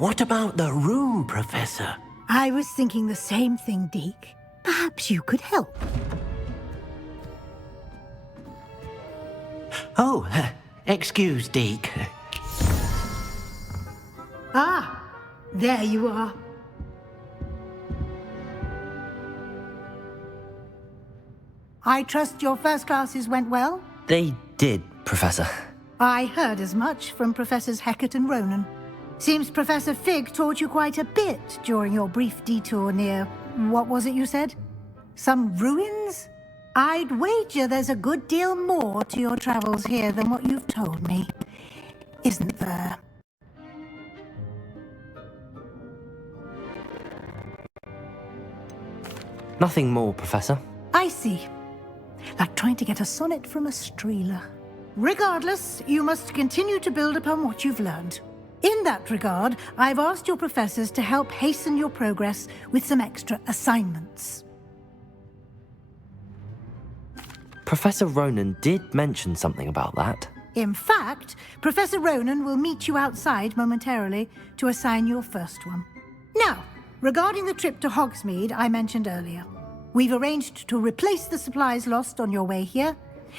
What about the room, Professor? I was thinking the same thing, Deke. Perhaps you could help. Oh, excuse, Deke. Ah, there you are. I trust your first classes went well? They did, Professor. I heard as much from Professors Hecat and Ronan. Seems Professor Fig taught you quite a bit during your brief detour near... what was it you said? Some ruins? I'd wager there's a good deal more to your travels here than what you've told me. Isn't there? Nothing more, Professor. I see. Like trying to get a sonnet from a streeler. Regardless, you must continue to build upon what you've learned. In that regard, I've asked your professors to help hasten your progress with some extra assignments. Professor Ronan did mention something about that. In fact, Professor Ronan will meet you outside momentarily to assign your first one. Now, regarding the trip to Hogsmeade I mentioned earlier, we've arranged to replace the supplies lost on your way here,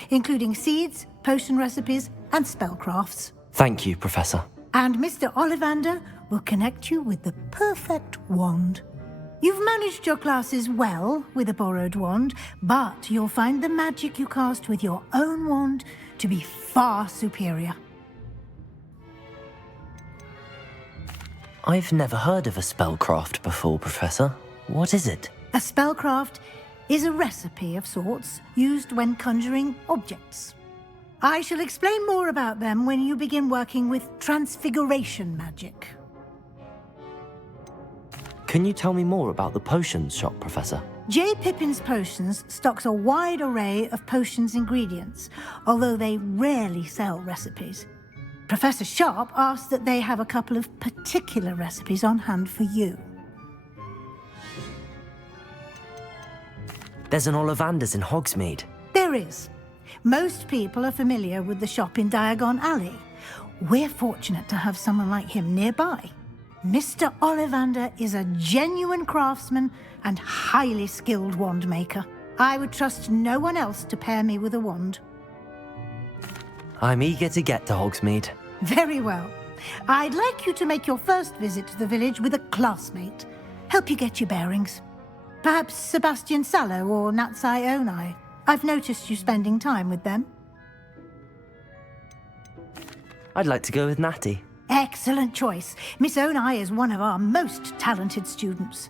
including seeds, potion recipes, and spellcrafts. Thank you, Professor. And Mr. Ollivander will connect you with the perfect wand. You've managed your classes well with a borrowed wand, but you'll find the magic you cast with your own wand to be far superior. I've never heard of a spellcraft before, Professor. What is it? A spellcraft is a recipe of sorts used when conjuring objects. I shall explain more about them when you begin working with transfiguration magic. Can you tell me more about the potions shop, Professor? J. Pippin's Potions stocks a wide array of potions ingredients, although they rarely sell recipes. Professor Sharp asked that they have a couple of particular recipes on hand for you. There's an Ollivander's in Hogsmeade. There is. Most people are familiar with the shop in Diagon Alley. We're fortunate to have someone like him nearby. Mr. Ollivander is a genuine craftsman and highly skilled wand maker. I would trust no one else to pair me with a wand. I'm eager to get to Hogsmeade. Very well. I'd like you to make your first visit to the village with a classmate. Help you get your bearings. Perhaps Sebastian Sallow or Natsai Onai. I've noticed you spending time with them. I'd like to go with Natty. Excellent choice. Miss Onai is one of our most talented students.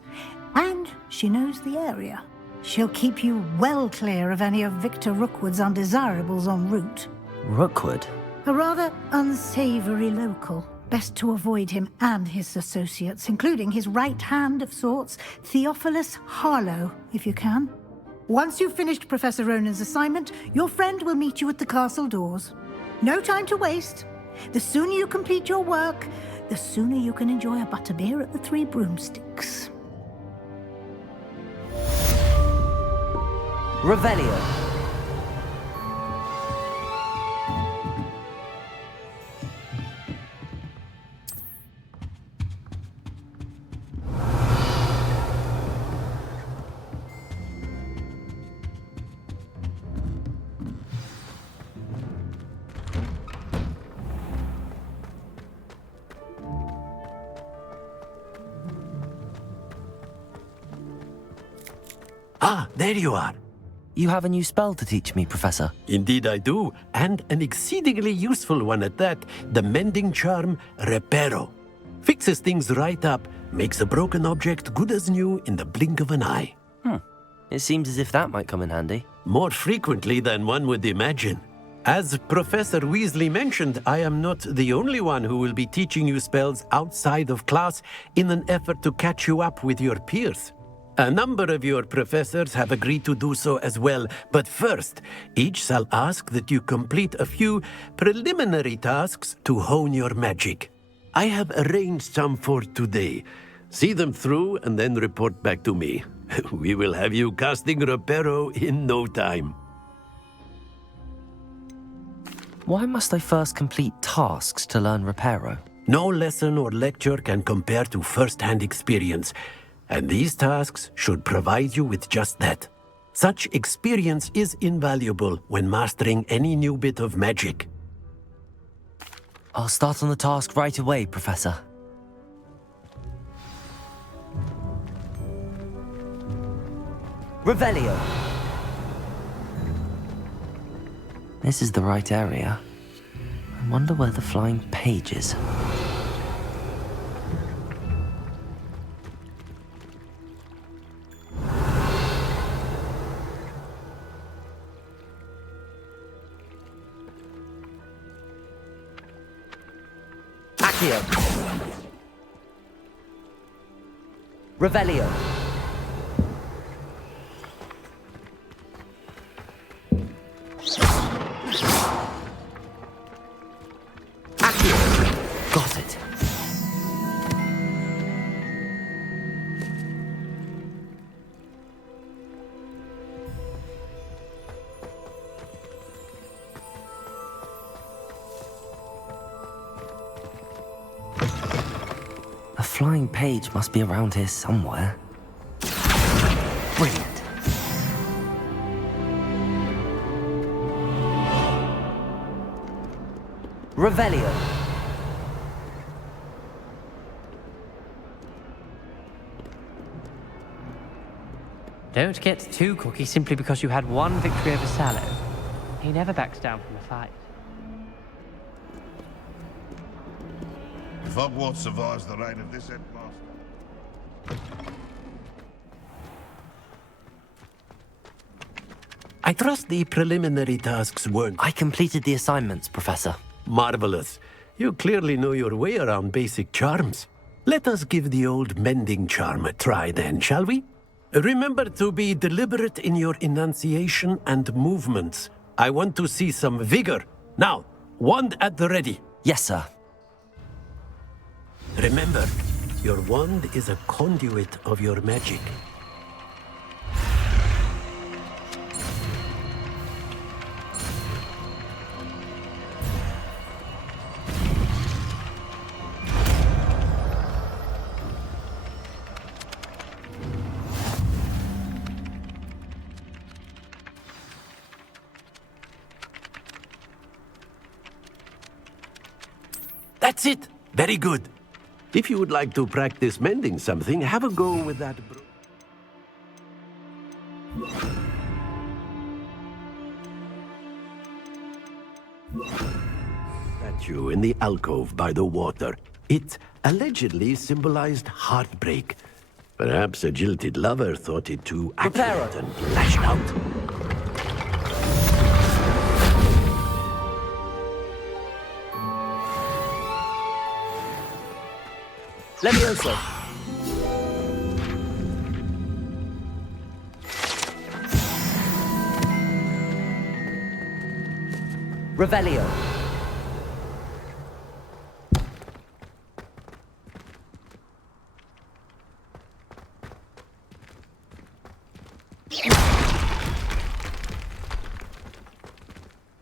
And she knows the area. She'll keep you well clear of any of Victor Rookwood's undesirables en route. Rookwood? A rather unsavory local. Best to avoid him and his associates, including his right hand of sorts, Theophilus Harlow, if you can. Once you've finished Professor Ronan's assignment, your friend will meet you at the castle doors. No time to waste. The sooner you complete your work, the sooner you can enjoy a butterbeer at the Three Broomsticks. Revelio. Ah, there you are. You have a new spell to teach me, Professor. Indeed I do, and an exceedingly useful one at that, the mending charm Reparo. Fixes things right up, makes a broken object good as new in the blink of an eye. It seems as if that might come in handy. More frequently than one would imagine. As Professor Weasley mentioned, I am not the only one who will be teaching you spells outside of class in an effort to catch you up with your peers. A number of your professors have agreed to do so as well, but first, each shall ask that you complete a few preliminary tasks to hone your magic. I have arranged some for today. See them through and then report back to me. We will have you casting Reparo in no time. Why must I first complete tasks to learn Reparo? No lesson or lecture can compare to first-hand experience, and these tasks should provide you with just that. Such experience is invaluable when mastering any new bit of magic. I'll start on the task right away, Professor. Revelio. This is the right area. I wonder where the flying page is. Accio. Revelio. Got it. A flying page must be around here somewhere. Brilliant. Revelio. Don't get too cocky simply because you had one victory over Sallow. He never backs down from a fight. If Hogwarts survives the reign of this headmaster... I trust the preliminary tasks weren't... I completed the assignments, Professor. Marvelous. You clearly know your way around basic charms. Let us give the old mending charm a try then, shall we? Remember to be deliberate in your enunciation and movements. I want to see some vigor. Now, wand at the ready. Yes, sir. Remember, your wand is a conduit of your magic. That's it! Very good. If you would like to practice mending something, have a go with that statue in the alcove by the water. It allegedly symbolized heartbreak. Perhaps a jilted lover thought it too accurate and lashed out. Levioso. Revelio.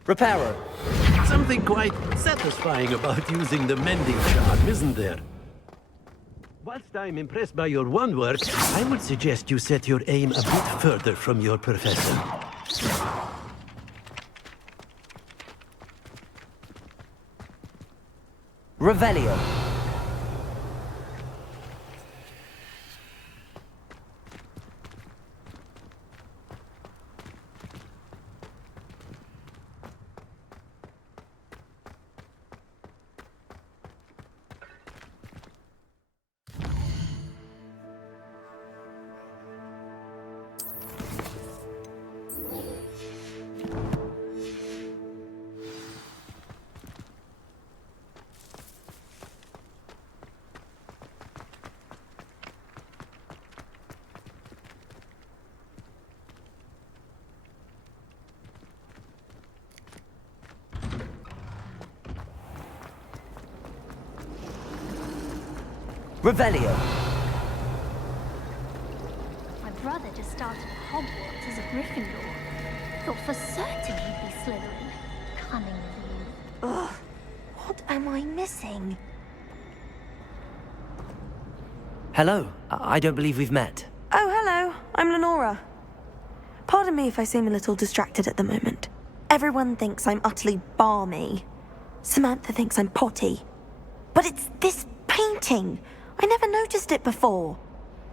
Reparo. Something quite satisfying about using the mending charm, isn't there? Whilst I'm impressed by your wand work, I would suggest you set your aim a bit further from your professor. Revelio. Revelio. My brother just started at Hogwarts as a Gryffindor. Thought for certain he'd be Slytherin. Cunning of you. Ugh, what am I missing? Hello. I don't believe we've met. Oh, hello. I'm Lenora. Pardon me if I seem a little distracted at the moment. Everyone thinks I'm utterly balmy. Samantha thinks I'm potty. But it's this painting. I never noticed it before.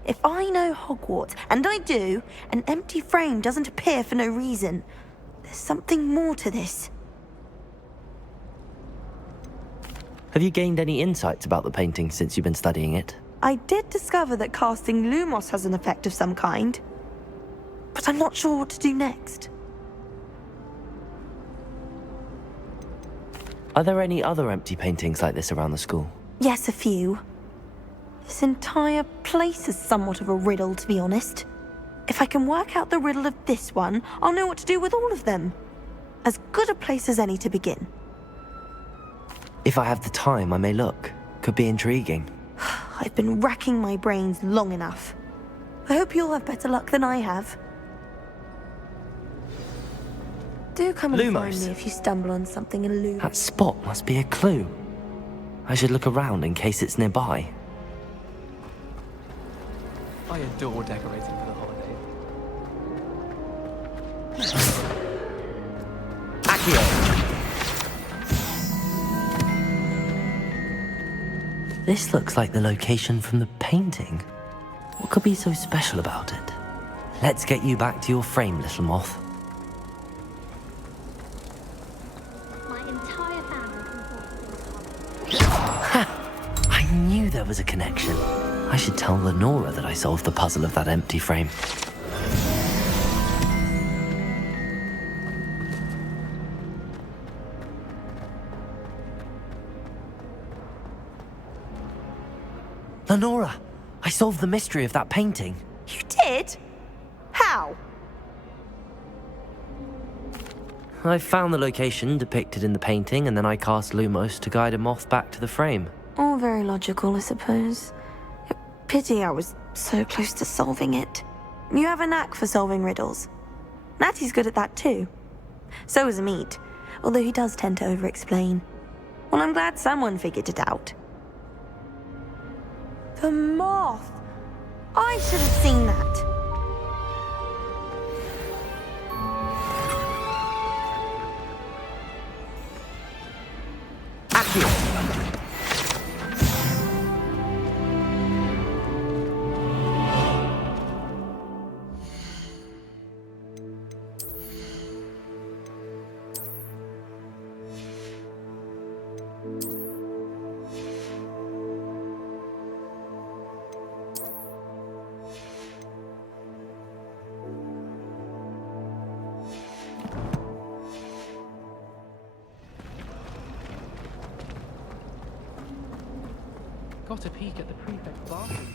If I know Hogwarts, and I do, an empty frame doesn't appear for no reason. There's something more to this. Have you gained any insights about the painting since you've been studying it? I did discover that casting Lumos has an effect of some kind. But I'm not sure what to do next. Are there any other empty paintings like this around the school? Yes, a few. This entire place is somewhat of a riddle, to be honest. If I can work out the riddle of this one, I'll know what to do with all of them. As good a place as any to begin. If I have the time, I may look. Could be intriguing. I've been racking my brains long enough. I hope you'll have better luck than I have. Do come and find Lumos. me if you stumble on something in Lumos. That spot must be a clue. I should look around in case it's nearby. I adore decorating for the holidays. Accio! This looks like the location from the painting. What could be so special about it? Let's get you back to your frame, little moth. My entire family can I knew there was a connection. I should tell Lenora that I solved the puzzle of that empty frame. Lenora, I solved the mystery of that painting. You did? How? I found the location depicted in the painting, and then I cast Lumos to guide a moth back to the frame. All very logical, I suppose. Pity I was so close to solving it. You have a knack for solving riddles. Natty's good at that too. So is Amit, although he does tend to over-explain. Well, I'm glad someone figured it out. The moth! I should have seen that. Accio! Got a peek at the prefect's bathroom.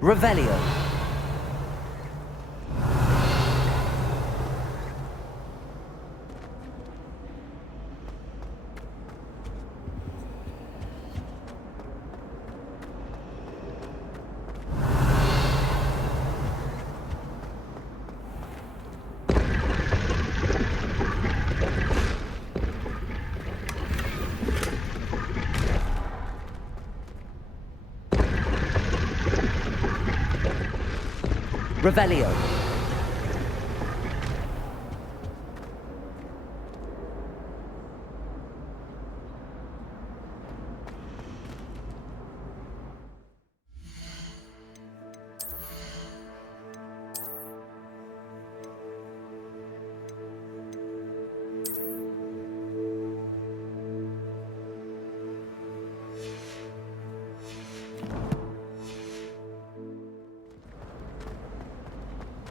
Revelio. Revelio.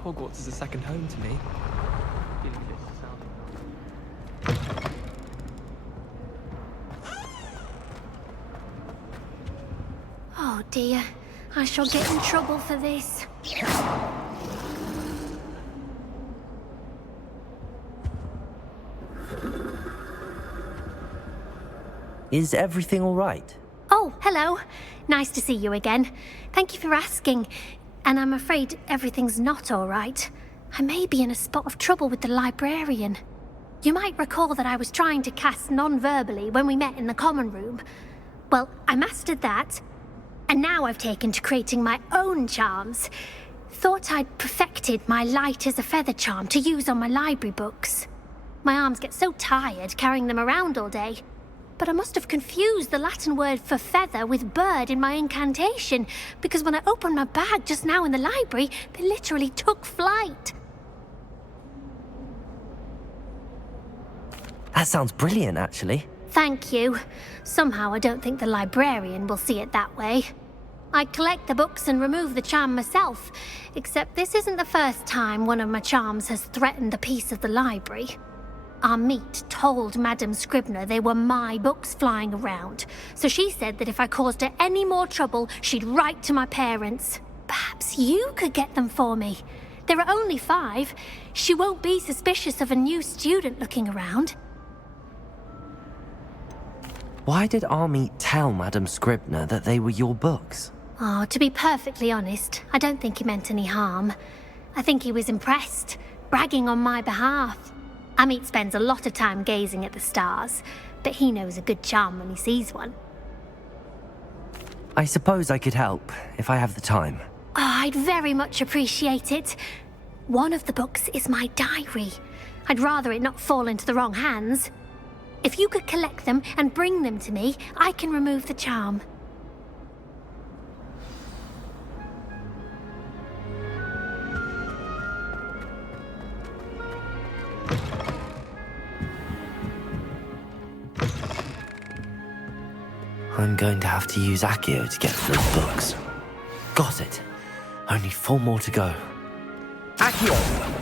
Hogwarts is a second home to me. Feeling a bit nostalgic. Oh dear, I shall get in trouble for this. Is everything all right? Oh, hello. Nice to see you again. Thank you for asking. And I'm afraid everything's not all right. I may be in a spot of trouble with the librarian. You might recall that I was trying to cast non-verbally when we met in the common room. Well, I mastered that, and now I've taken to creating my own charms. Thought I'd perfected my light as a feather charm to use on my library books. My arms get so tired carrying them around all day. But I must have confused the Latin word for feather with bird in my incantation, because when I opened my bag just now in the library, they literally took flight. That sounds brilliant, actually. Thank you. Somehow I don't think the librarian will see it that way. I collect the books and remove the charm myself, except this isn't the first time one of my charms has threatened the peace of the library. Our meet told Madame Scribner they were my books flying around, so she said that if I caused her any more trouble, she'd write to my parents. Perhaps you could get them for me. There are only 5. She won't be suspicious of a new student looking around. Why did Army tell Madame Scribner that they were your books? Oh, to be perfectly honest, I don't think he meant any harm. I think he was impressed, bragging on my behalf. Amit spends a lot of time gazing at the stars, but he knows a good charm when he sees one. I suppose I could help, if I have the time. Oh, I'd very much appreciate it. One of the books is my diary. I'd rather it not fall into the wrong hands. If you could collect them and bring them to me, I can remove the charm. I'm going to have to use Accio to get to those books. Got it. Only 4 more to go. Accio!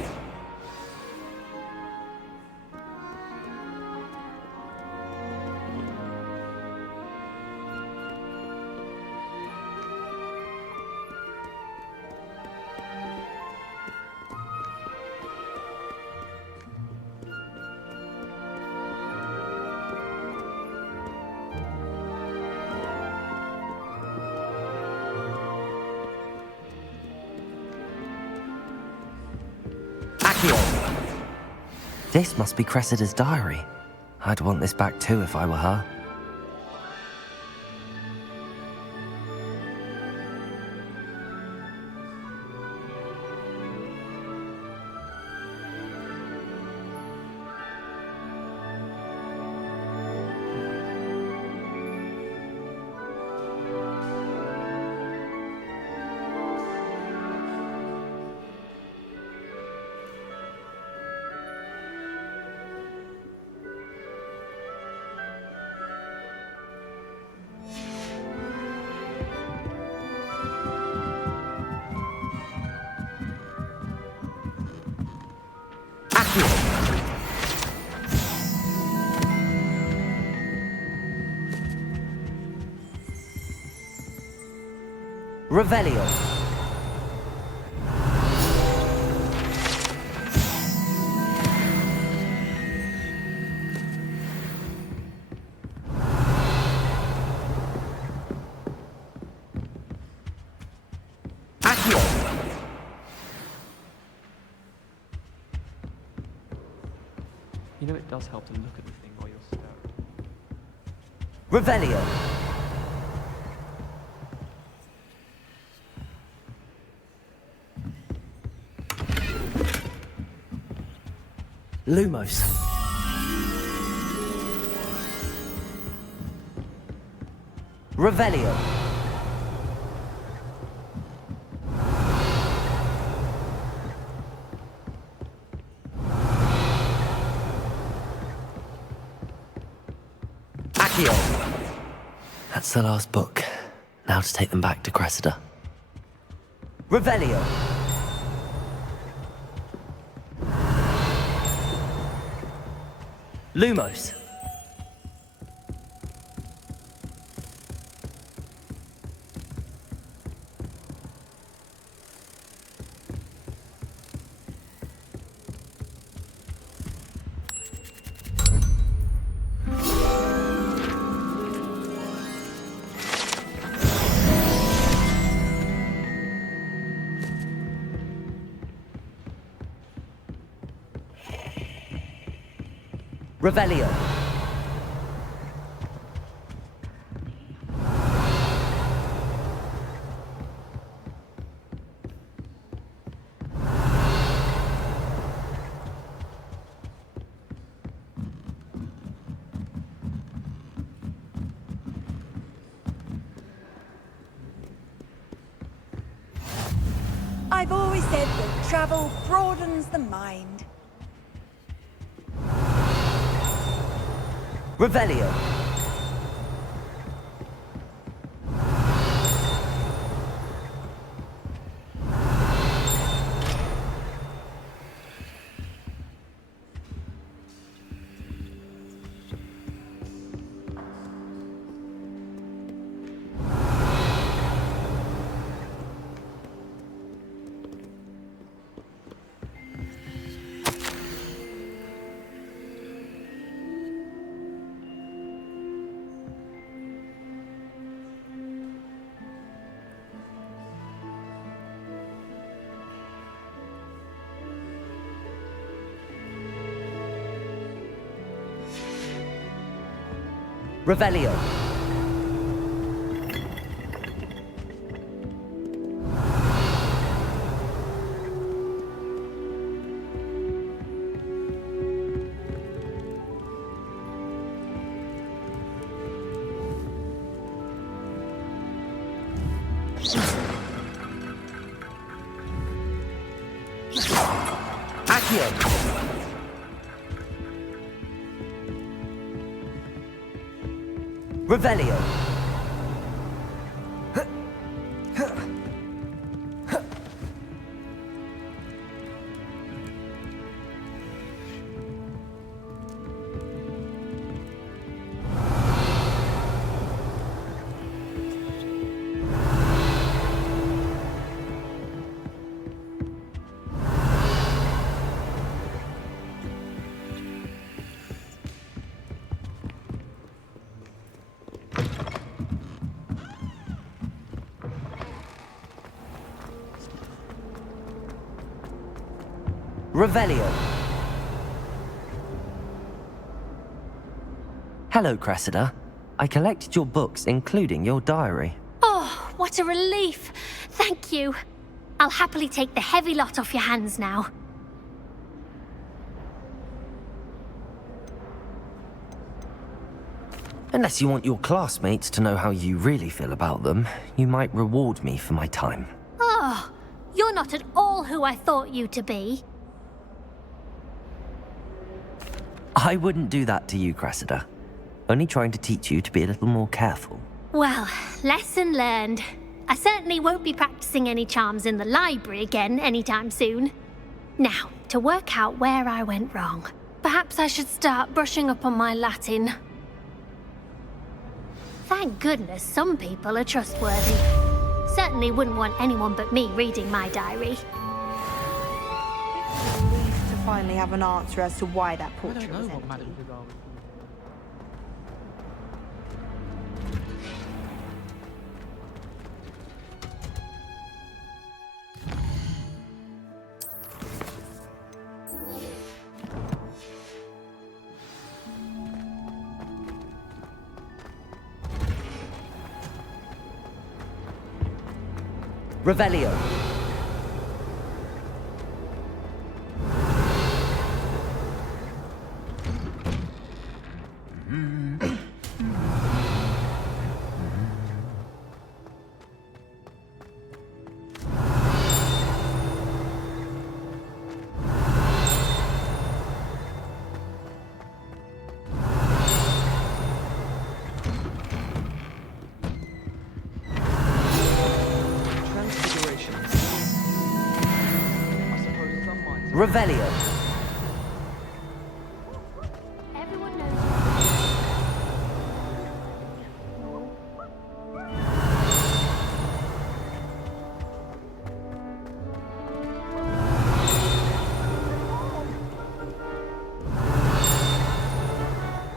This must be Cressida's diary. I'd want this back too if I were her. Revelio. Accio. You know it does help to look at the thing while you're staring. Revelio. Lumos. Revelio. Accio. That's the last book. Now to take them back to Cressida. Revelio. Lumos. Revelio. I've always said that travel broadens the mind. Revelio. Revelio. Accio. Revelio. Revelio. Hello, Cressida. I collected your books, including your diary. Oh, what a relief. Thank you. I'll happily take the heavy lot off your hands now. Unless you want your classmates to know how you really feel about them, you might reward me for my time. Oh, you're not at all who I thought you to be. I wouldn't do that to you, Cressida. Only trying to teach you to be a little more careful. Well, lesson learned. I certainly won't be practicing any charms in the library again anytime soon. Now, to work out where I went wrong. Perhaps I should start brushing up on my Latin. Thank goodness some people are trustworthy. Certainly wouldn't want anyone but me reading my diary. Relieved to finally have an answer as to why that I portrait don't know was what empty. Madame Duval was. Revelio. Transfiguration. I suppose it's unminded. Revelio. Everyone knows.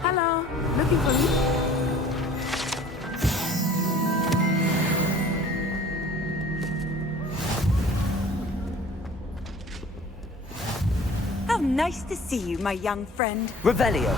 Hello, looking for me? How Nice to see you, my young friend. Revelio.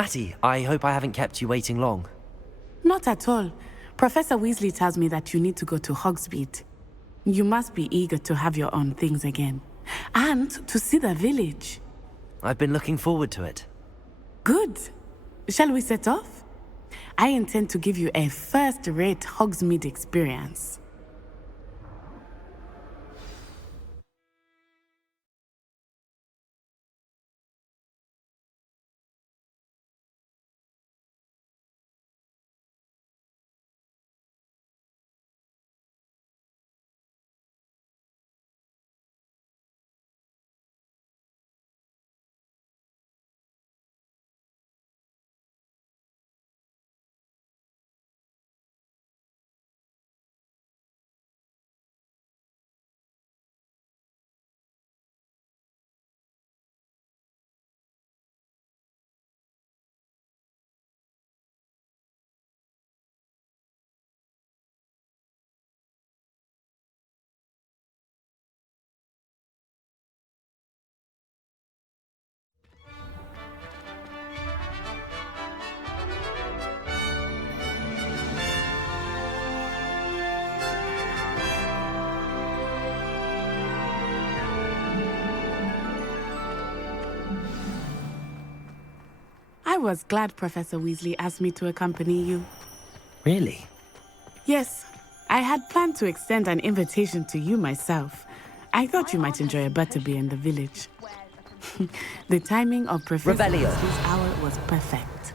Natty, I hope I haven't kept you waiting long. Not at all. Professor Weasley tells me that you need to go to Hogsmeade. You must be eager to have your own things again. And to see the village. I've been looking forward to it. Good. Shall we set off? I intend to give you a first-rate Hogsmeade experience. was glad Professor Weasley asked me to accompany you. Really? Yes, I had planned to extend an invitation to you myself. I thought you might enjoy a butterbeer in the village. The timing of Professor Revelio. Weasley's hour was perfect.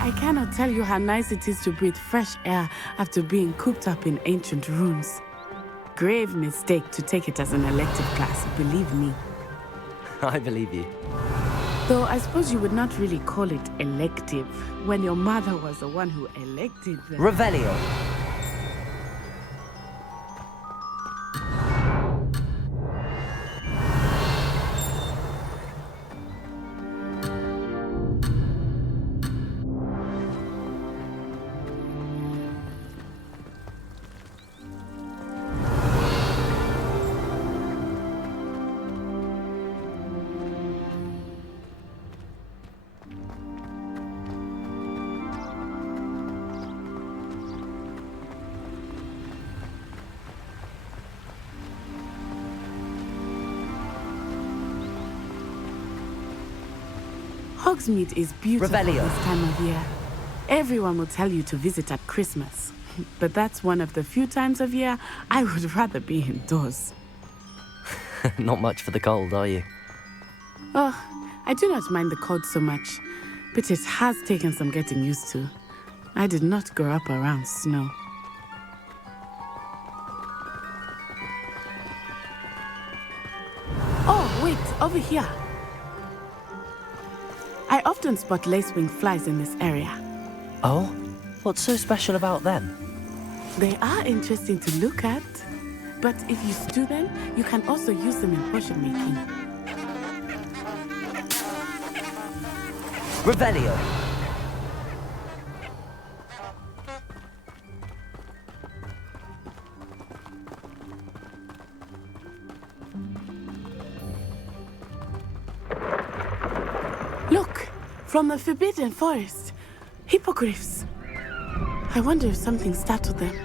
I cannot tell you how nice it is to breathe fresh air after being cooped up in ancient ruins. Grave mistake to take it as an elective class, believe me. I believe you. Though I suppose you would not really call it elective when your mother was the one who elected them. Revelio. Hogsmeade is beautiful Revelio. this time of year. Everyone will tell you to visit at Christmas. But that's one of the few times of year I would rather be indoors. Not much for the cold, are you? Oh, I do not mind the cold so much, but it has taken some getting used to. I did not grow up around snow. Oh, wait, over here. I often spot lacewing flies in this area. Oh? What's so special about them? They are interesting to look at, but if you stew them, you can also use them in potion making. Revelio. Look, from the Forbidden Forest. Hippogriffs. I wonder if something startled them.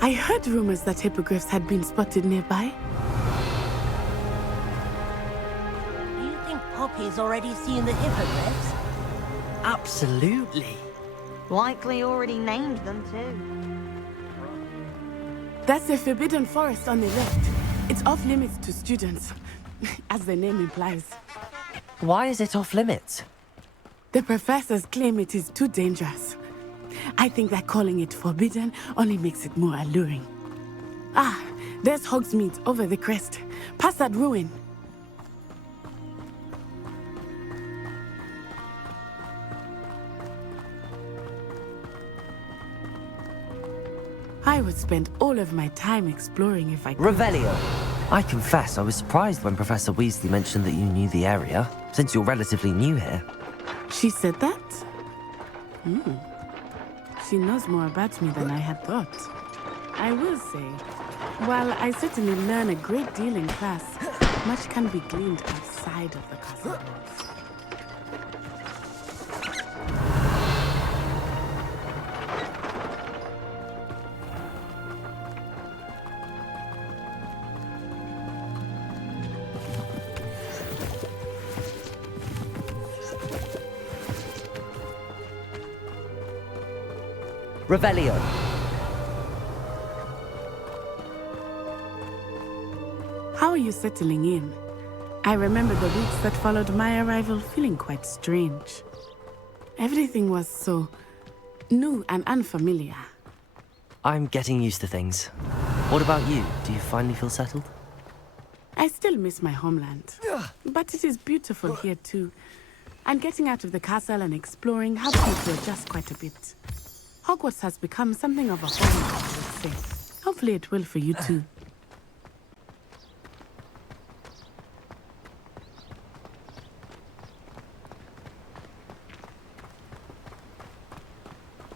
I heard rumors that hippogriffs had been spotted nearby. Do you think Poppy's already seen the hippogriffs? Absolutely. Likely already named them too. That's the Forbidden Forest on the left. It's off limits to students, as the name implies. Why is it off limits? The professors claim it is too dangerous. I think that calling it forbidden only makes it more alluring. Ah, there's Hogsmeade over the crest. Past that ruin. I would spend all of my time exploring if I could. Revelio. I confess I was surprised when Professor Weasley mentioned that you knew the area, since you're relatively new here. She said that? She knows more about me than I had thought. I will say, while I certainly learn a great deal in class, much can be gleaned outside of the castle walls. Revelio. How are you settling in? I remember the weeks that followed my arrival feeling quite strange. Everything was so new and unfamiliar. I'm getting used to things. What about you? Do you finally feel settled? I still miss my homeland, but it is beautiful here too. And getting out of the castle and exploring helped me to adjust quite a bit. Hogwarts has become something of a home, I would say. Hopefully it will for you too.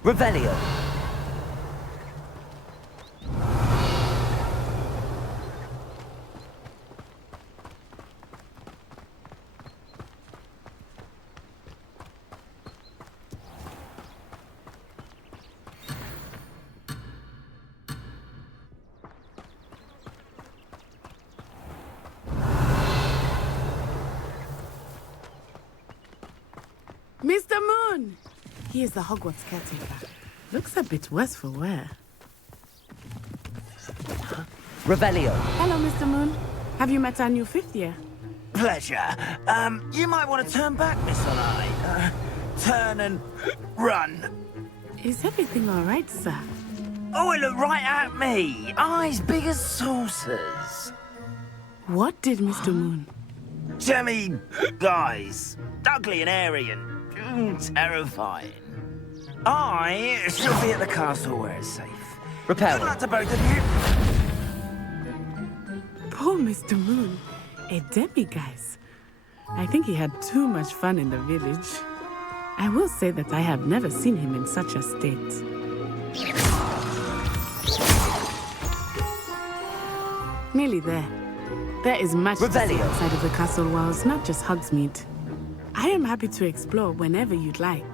Revelio. Moon! He is the Hogwarts caretaker. Looks a bit worse for wear. Revelio. Hello, Mr. Moon. Have you met our new 5th year? Pleasure. You might want to turn back, Miss Olai. Turn and run. Is everything all right, sir? Oh, it looked right at me. Eyes big as saucers. What did Mr. Moon? Jemmy guys. Ugly and airy and terrifying. I shall be at the castle where it's safe. Repel. Good luck to both of you. Poor Mr. Moon. A demiguise. I think he had too much fun in the village. I will say that I have never seen him in such a state. Nearly there. There is much to see outside of the castle walls, not just Hogsmeade. I am happy to explore whenever you'd like.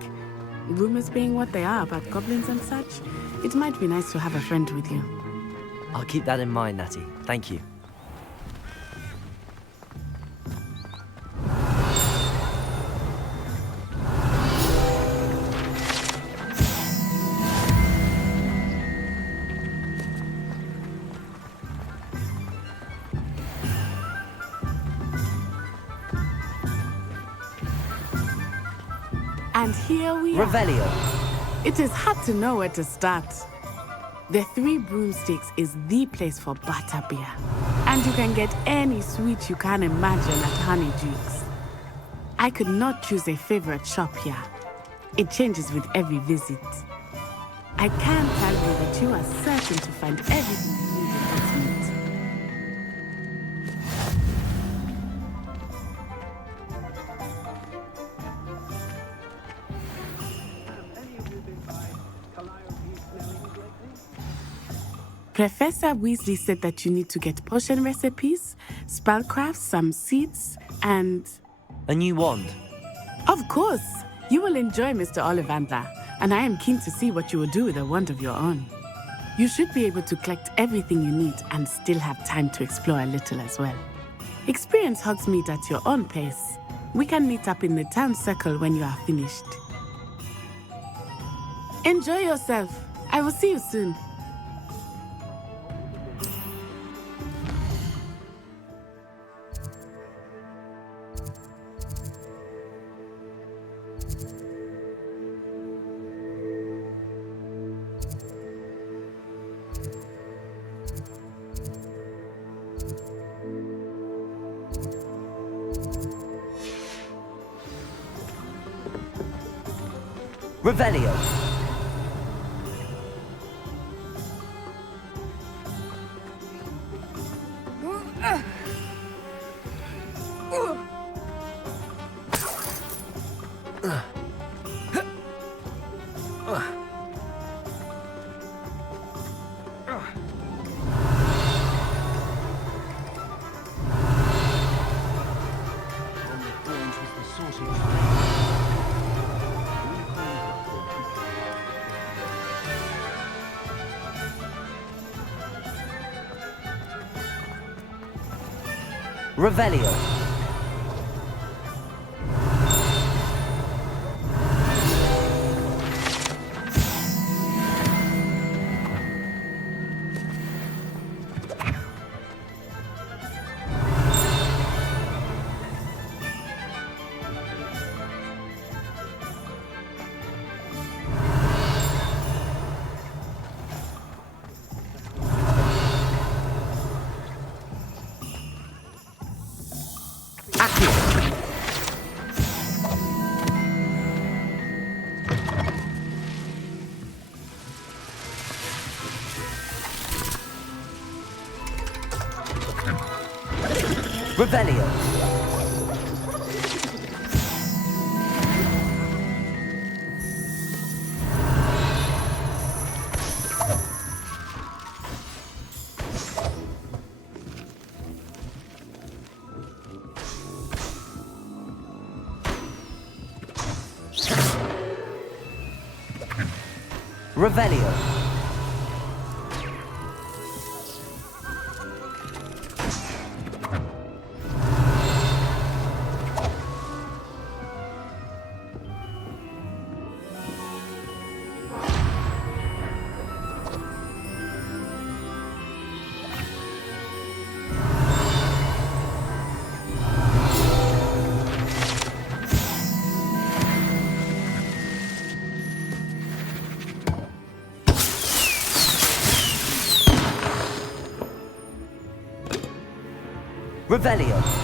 Rumors being what they are about goblins and such, it might be nice to have a friend with you. I'll keep that in mind, Natty. Thank you. And here we are. Revelio. It is hard to know where to start. The Three Broomsticks is the place for butterbeer. And you can get any sweet you can imagine at Honeydukes. I could not choose a favorite shop here. It changes with every visit. I can tell you that you are certain to find everything you need in Hogsmeade. Professor Weasley said that you need to get potion recipes, spellcrafts, some seeds, and... A new wand. Of course! You will enjoy Mr. Ollivander, and I am keen to see what you will do with a wand of your own. You should be able to collect everything you need and still have time to explore a little as well. Experience Hogsmeade at your own pace. We can meet up in the town circle when you are finished. Enjoy yourself. I will see you soon. Revelio. Revelio. Revelio. Revelio. Revelio.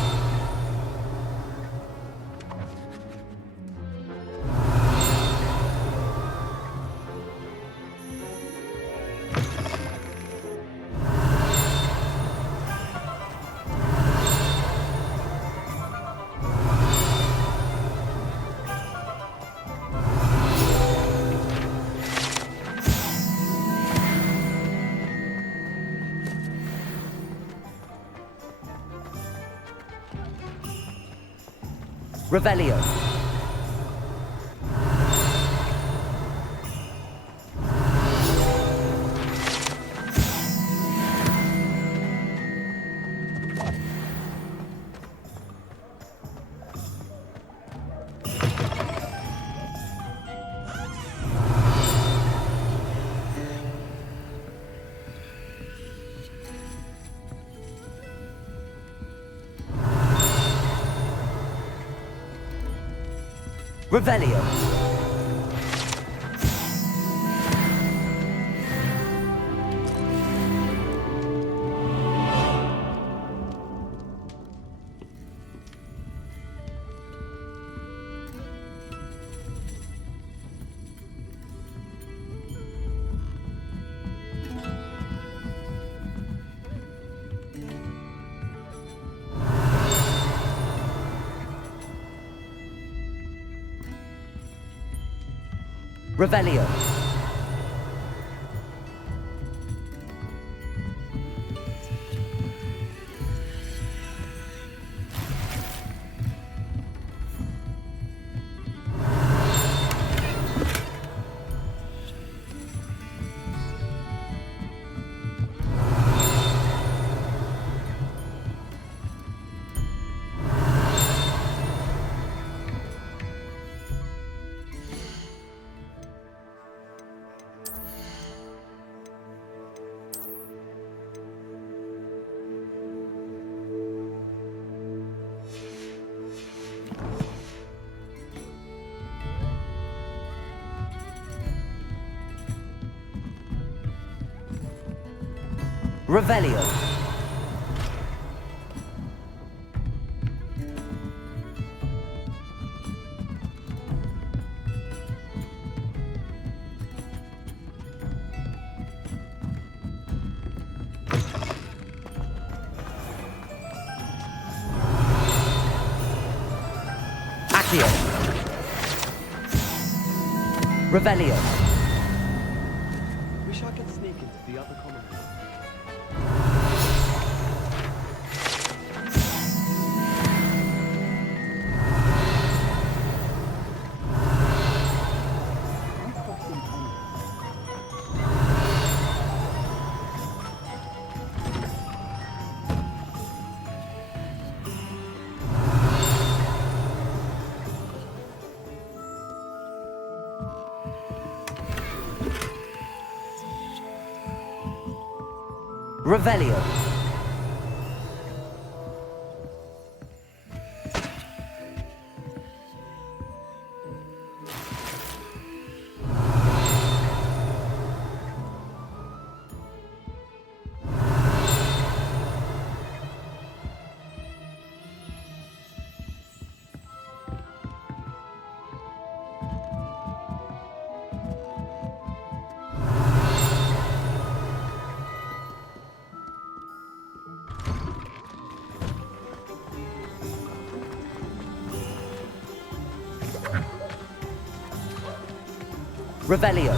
Revelio. Revelio. Revelio. Revelio. Accio. Revelio. Wish I could sneak into the other common room. Revelio. Revelio.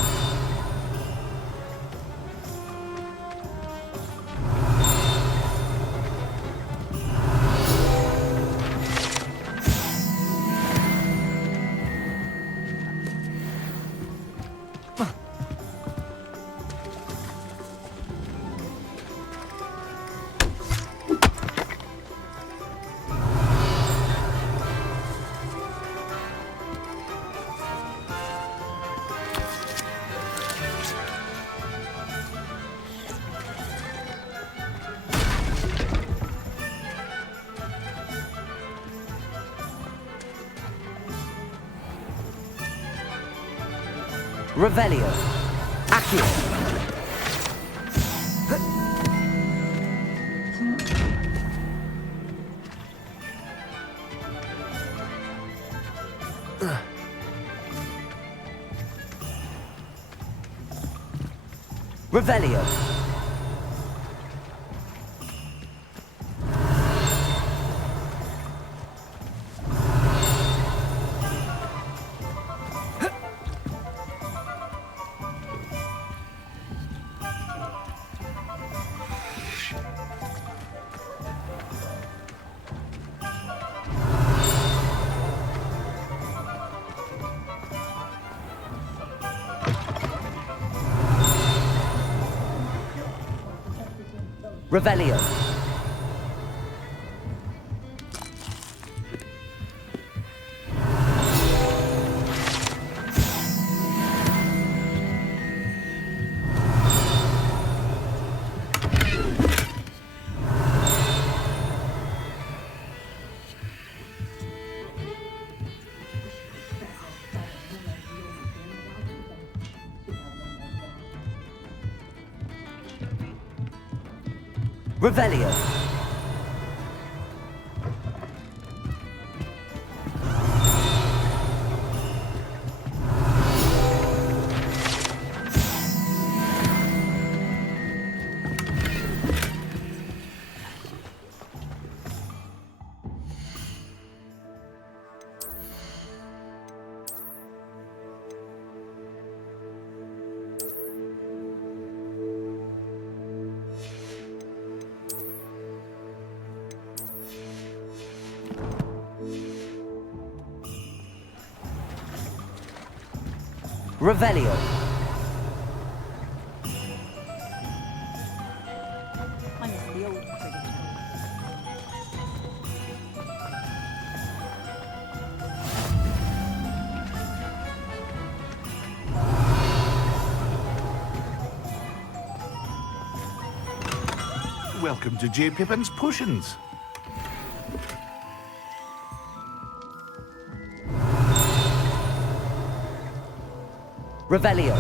Revelio. Accio. Revelio. Revelio. Revelio. Revelio. I miss the old cricket. Welcome to J. Pippin's Potions. Revelio.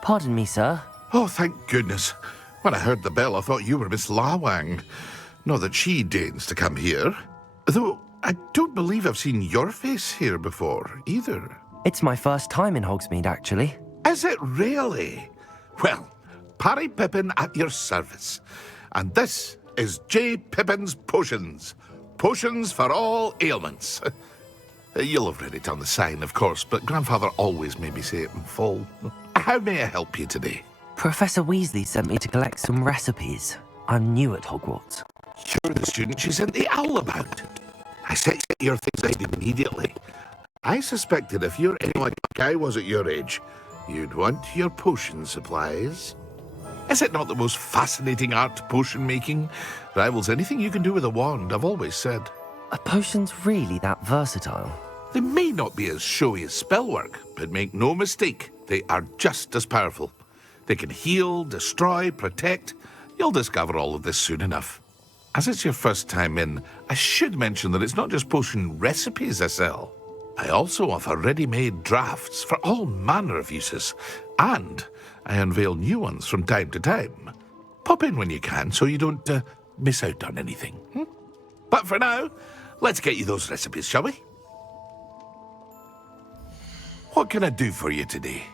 Pardon me, sir. Oh, thank goodness. When I heard the bell, I thought you were Miss Lawang. Not that she deigns to come here. Though, I don't believe I've seen your face here before, either. It's my first time in Hogsmeade, actually. Is it really? Well, Parry Pippin at your service. And this is J. Pippin's Potions. Potions for all ailments. You'll have read it on the sign, of course, but Grandfather always made me say it in full. How may I help you today? Professor Weasley sent me to collect some recipes. I'm new at Hogwarts. You're the student she sent the owl about. I set your things out immediately. I suspected if you're anything like I was at your age, you'd want your potion supplies. Is it not the most fascinating art, potion making? Rivals anything you can do with a wand, I've always said. Are potions really that versatile? They may not be as showy as spellwork, but make no mistake, they are just as powerful. They can heal, destroy, protect. You'll discover all of this soon enough. As it's your first time in, I should mention that it's not just potion recipes I sell. I also offer ready-made drafts for all manner of uses, and I unveil new ones from time to time. Pop in when you can so you don't miss out on anything. But for now, let's get you those recipes, shall we? What can I do for you today?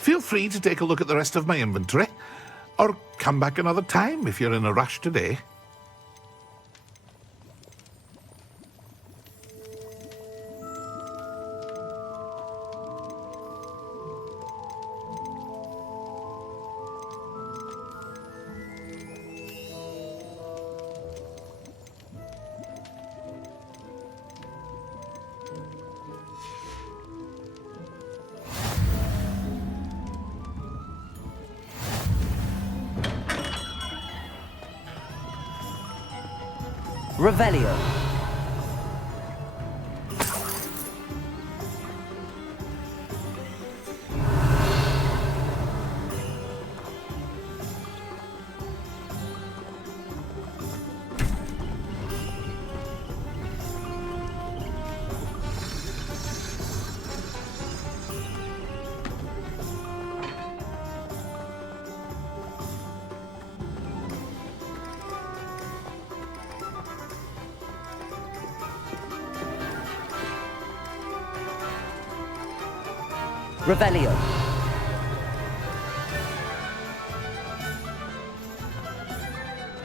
Feel free to take a look at the rest of my inventory, or come back another time if you're in a rush today. Revelio. Revelio.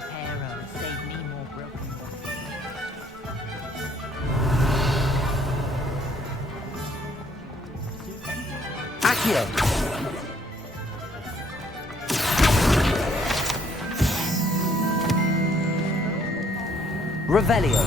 Arrow, save me more broken ones. Accio. Revelio.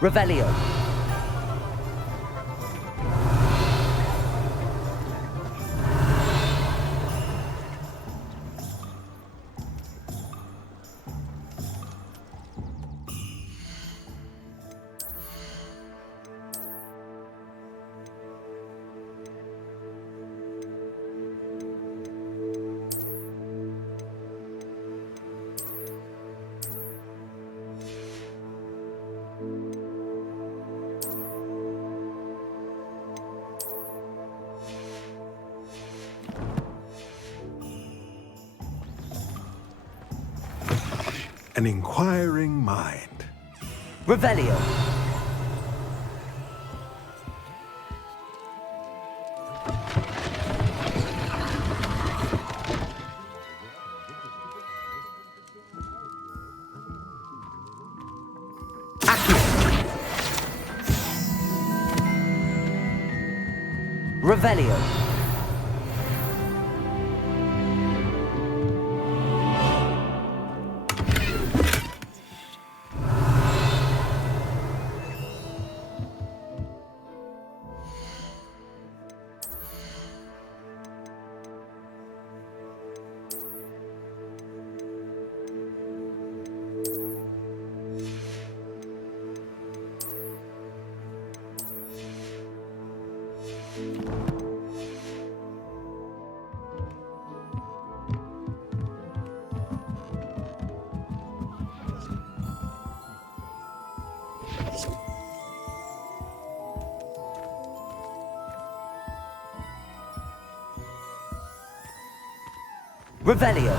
Revelio. An inquiring mind. Revelio. Accio. Revelio. Revelio.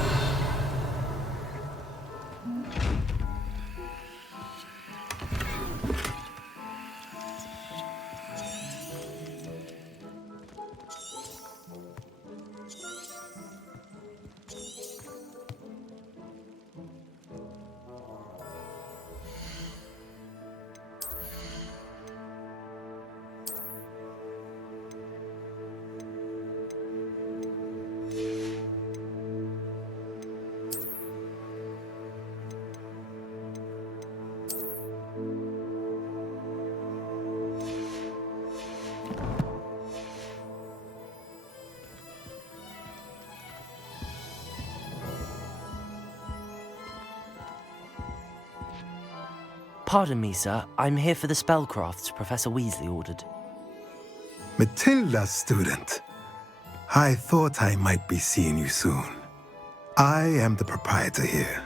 Pardon me, sir. I'm here for the spellcrafts Professor Weasley ordered. Matilda, student. I thought I might be seeing you soon. I am the proprietor here,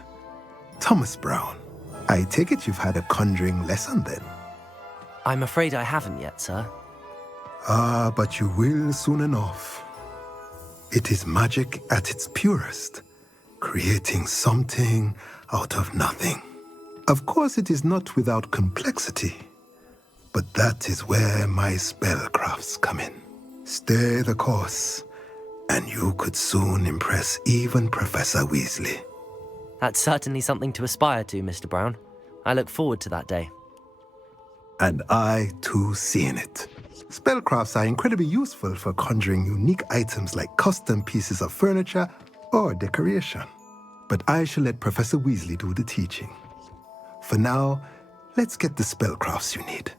Thomas Brown. I take it you've had a conjuring lesson then? I'm afraid I haven't yet, sir. Ah, but you will soon enough. It is magic at its purest, creating something out of nothing. Of course, it is not without complexity, but that is where my spellcrafts come in. Stay the course, and you could soon impress even Professor Weasley. That's certainly something to aspire to, Mr. Brown. I look forward to that day. And I, too, seeing it. Spellcrafts are incredibly useful for conjuring unique items like custom pieces of furniture or decoration. But I shall let Professor Weasley do the teaching. For now, let's get the spellcrafts you need.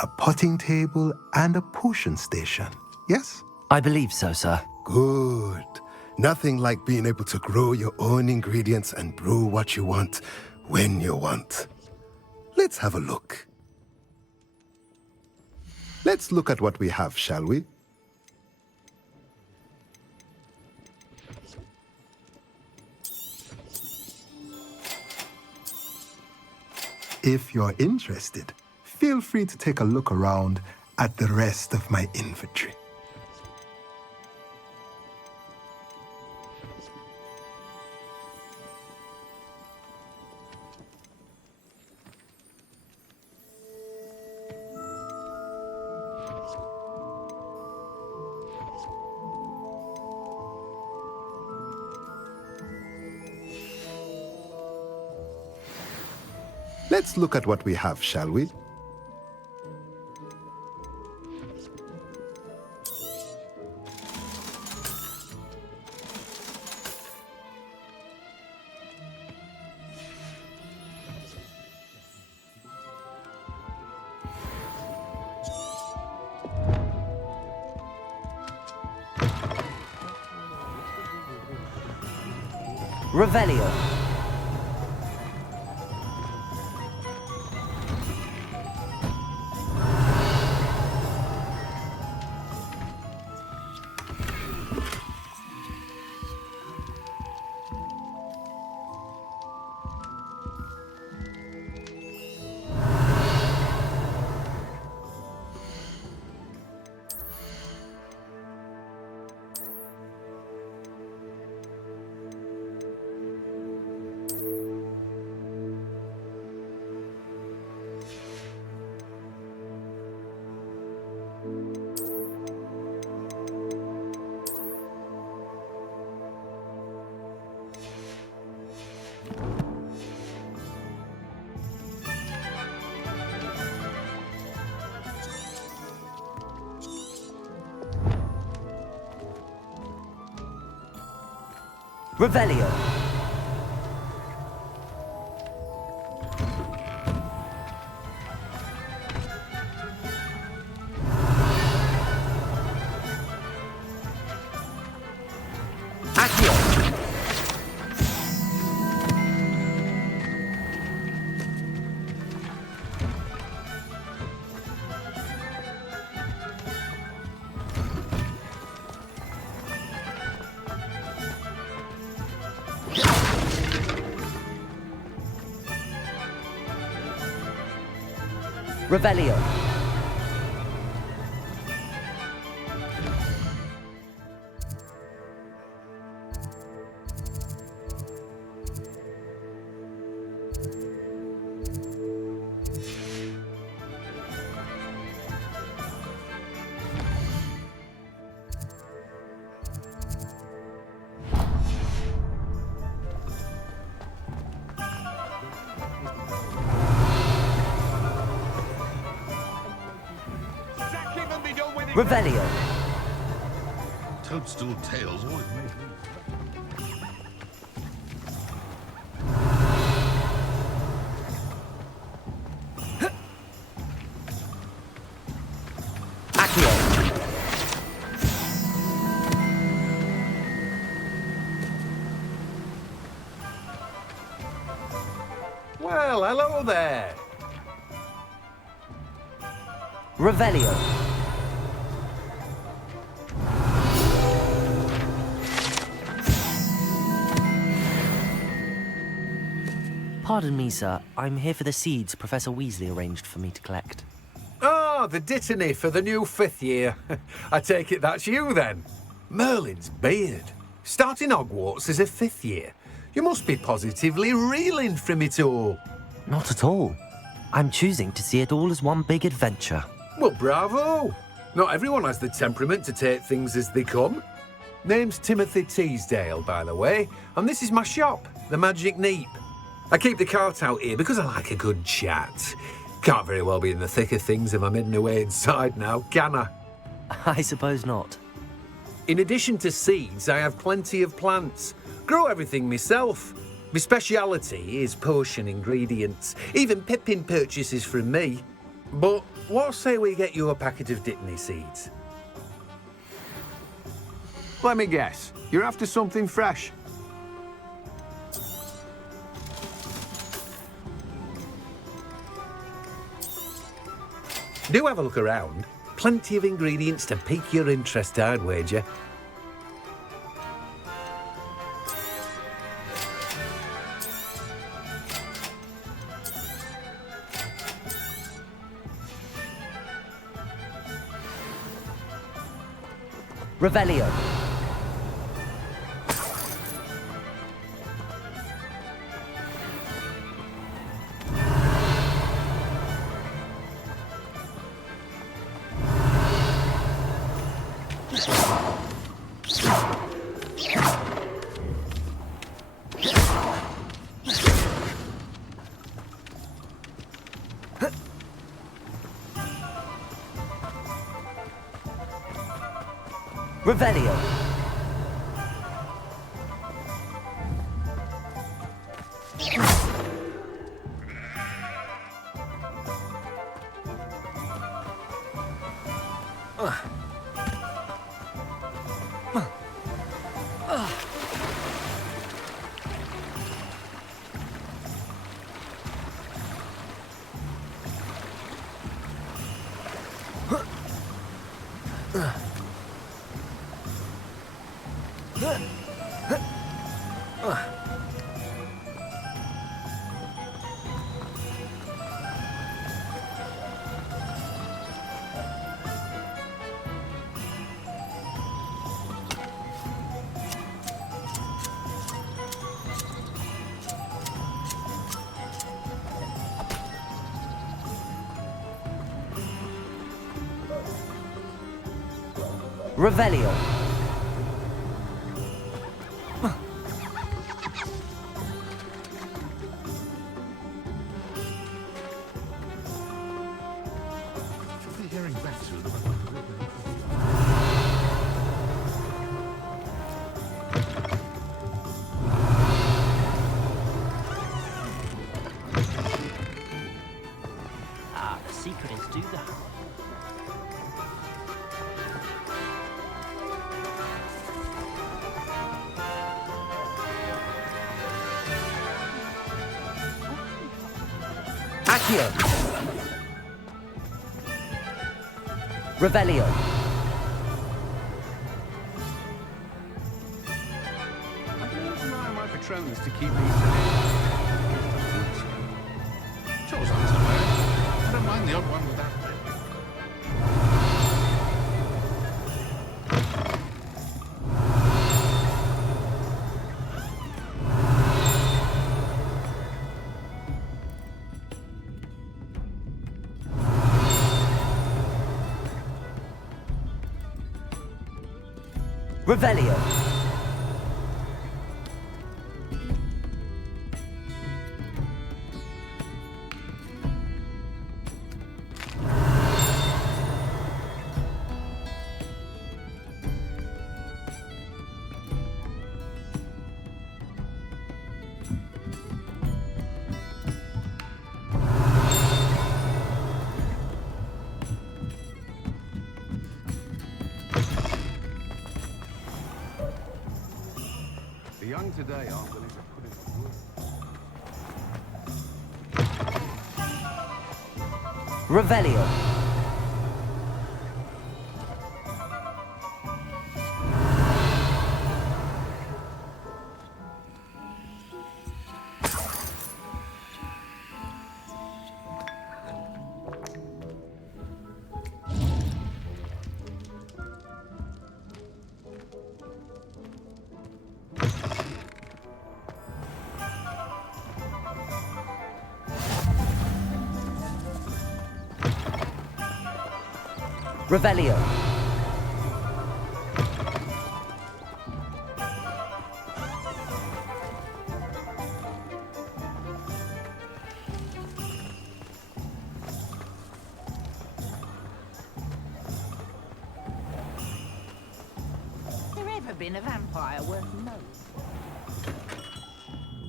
A potting table and a potion station, yes? I believe so, sir. Good. Nothing like being able to grow your own ingredients and brew what you want when you want. Let's have a look. Let's look at what we have, shall we? If you're interested, feel free to take a look around at the rest of my inventory. Let's look at what we have, shall we? Revelio. Revelio. Accio. Revelio. Revelio. Toadstool tails always make me. Accio. Well, hello there. Revelio. Pardon me, sir. I'm here for the seeds Professor Weasley arranged for me to collect. Ah, the dittany for the new 5th year. I take it that's you, then. Merlin's beard. Starting Hogwarts as a 5th year. You must be positively reeling from it all. Not at all. I'm choosing to see it all as one big adventure. Well, bravo. Not everyone has the temperament to take things as they come. Name's Timothy Teasdale, by the way, and this is my shop, the Magic Neep. I keep the cart out here because I like a good chat. Can't very well be in the thick of things if I'm hidden away inside now, can I? I suppose not. In addition to seeds, I have plenty of plants. Grow everything myself. My speciality is potion ingredients. Even Pippin purchases from me. But what say we get you a packet of dittany seeds? Let me guess. You're after something fresh. Do have a look around. Plenty of ingredients to pique your interest, I'd wager. Revelio. Revelio. Revelio. Ah, the secret is do the Accio. Revelio. I can use my Patronus to keep me Chose on somewhere. I don't mind the odd one with that. Revelio. The young today aren't willing to put in the work. Revelio. Revelio. There ever been a vampire worth knowing?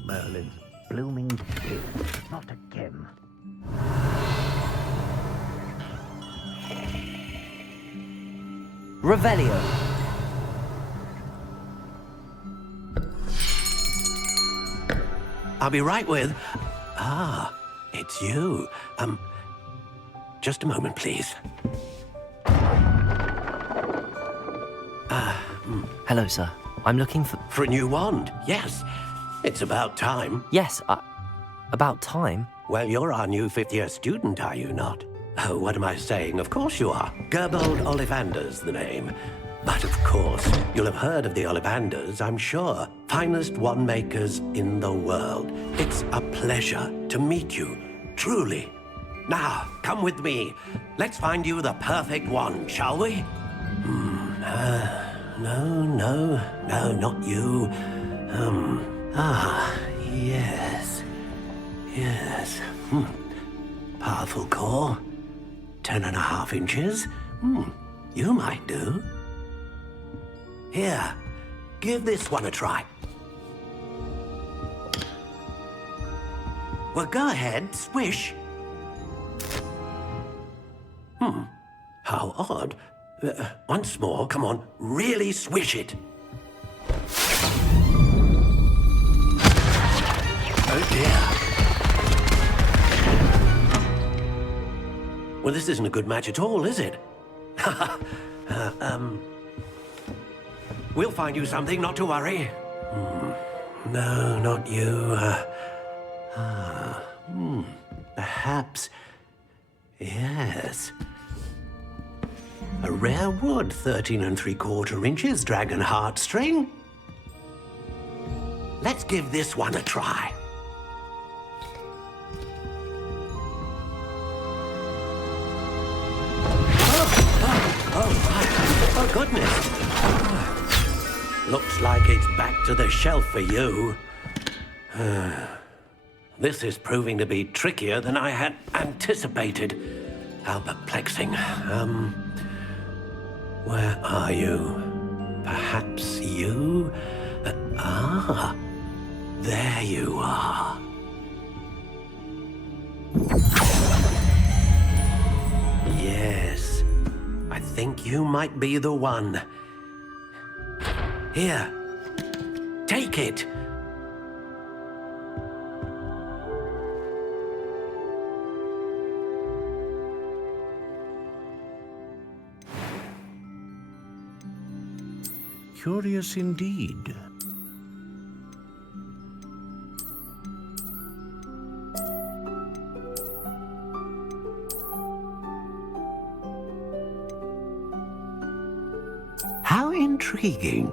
Merlin's blooming still, not again. Revelio. I'll be right with... Ah, it's you. Just a moment, please. Hello, sir. I'm looking for... For a new wand, yes. It's about time. Yes, about time? Well, you're our new fifth-year student, are you not? Oh, what am I saying? Of course you are. Gerbold Ollivander's the name. But of course, you'll have heard of the Ollivanders, I'm sure. Finest wand makers in the world. It's a pleasure to meet you, truly. Now, come with me. Let's find you the perfect wand, shall we? No, not you. Yes. Powerful core. 10.5 inches. You might do. Here, give this one a try. Well, go ahead, swish. How odd. Once more, come on, really swish it. Oh dear. Well, this isn't a good match at all, is it? We'll find you something, not to worry. No, not you. Perhaps... Yes. A rare wood, 13 3/4 inches, dragon heartstring. Let's give this one a try. Oh, goodness. Looks like it's back to the shelf for you. This is proving to be trickier than I had anticipated. How perplexing. Where are you? Perhaps you? There you are. Yes, I think you might be the one. Here, take it. Curious indeed. How intriguing.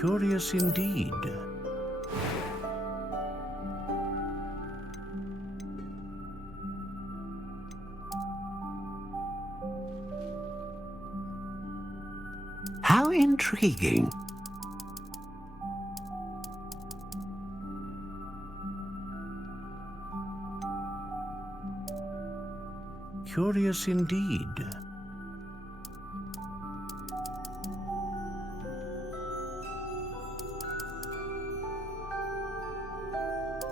Curious indeed. How intriguing. Curious indeed.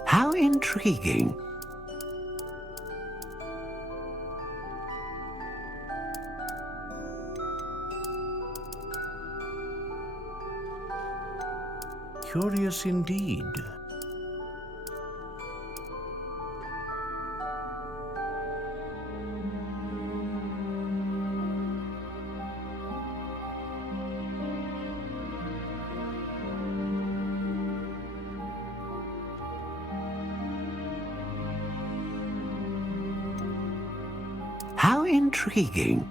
How intriguing. Curious indeed. How intriguing.